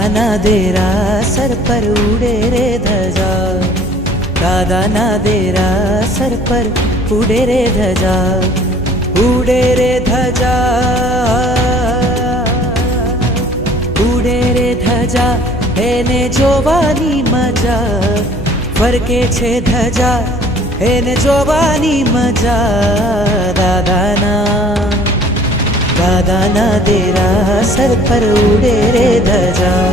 દાદાના દેરાસર પર ઉડે રે ધજા, દાદાના દેરાસર પર ઉડે રે ધજા, ઉડે રે ધજા, ઉડે રે ધજા, એને જોવાની મજા, ફરકે છે ધજા, એને જોવાની મજા. દાદાના દેરાસર પર ઉડે રે ધજા.